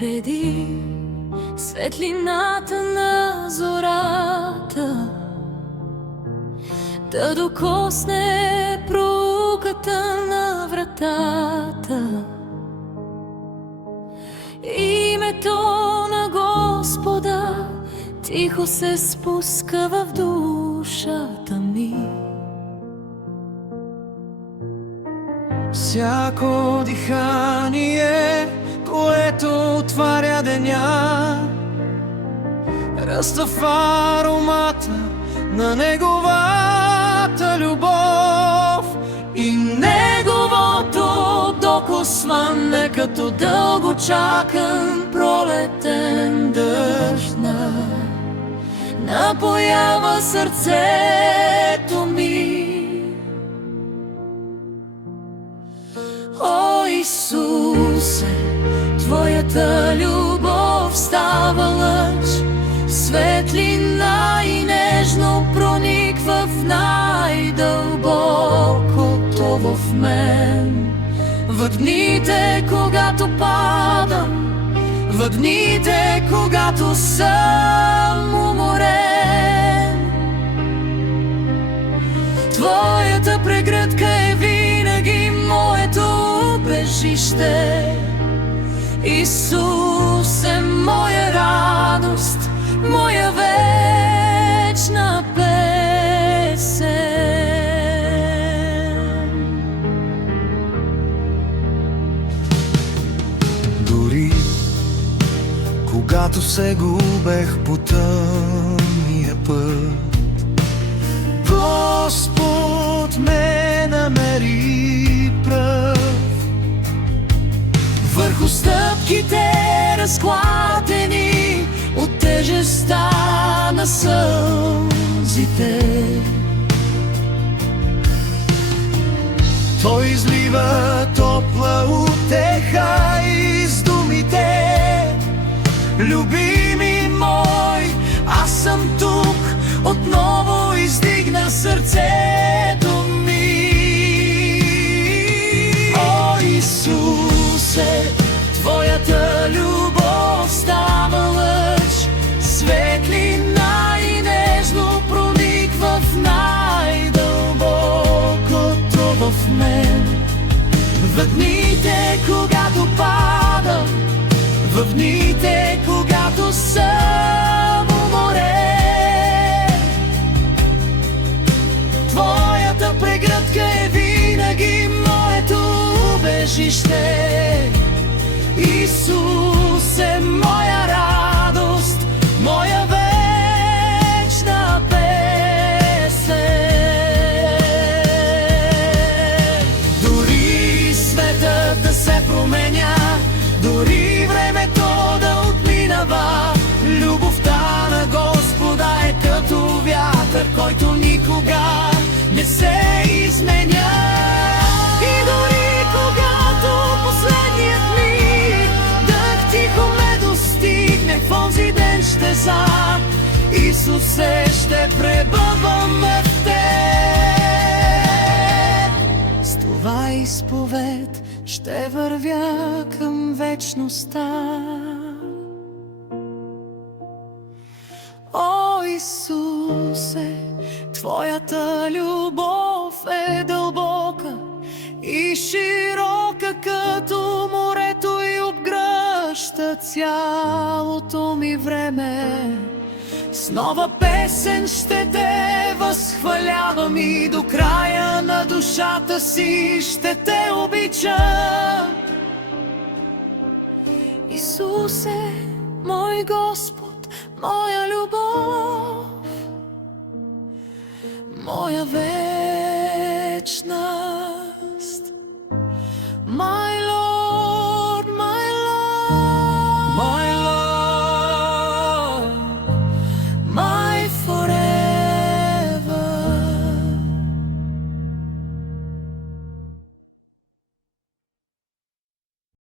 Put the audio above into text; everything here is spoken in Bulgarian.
преди светлината на зората да докосне пруката на вратата. Името на Господа тихо се спуска в душата ми. Всяко дихание, което отваря деня, разтъв аромата на неговата любов. И неговото докосване като дълго чакан пролетен дъжд напоява сърцето ми. О, Исусе, Твоята любов става лъч, светлина и нежно прониква в най-дълбокото в мен. В дните, когато падам, в дните, когато съм уморен, Твоята прегръдка е винаги моето убежище. Исус е моя радост, моя вечна песен. Дори когато се губех по тъмния път, Господ ме намери пръв. Върху стъпките разклатени от тежестта на сълзите, Той излива топла утеха и с думите: любими мой, аз съм тук, отново издигна сърцето ми. О, Исусе, Твоята любов става лъч, светлина и нежно прониква в най-дълбокото в мен. В дните, когато падам, в дните, когато съм уморен, Твоята прегръдка е винаги моето убежище. Исус е моя радост, моя вечна песен. Дори светът да се променя, дори времето да отминава, любовта на Господа е като вятър, който никога не се изменя. И дори когато последният ми дъх тихо ме достигне, в онзи ден ще зад Исусе ще пребъдвам в Теб. С това изповед ще вървя към вечността. О, Исусе, Твоята любов е дълбока и широка като морето и обгръща цялото ми време. С нова песен ще Те възхвалявам и до края на душата си ще Те обичам. Исусе, мой Господ, моя любов, моя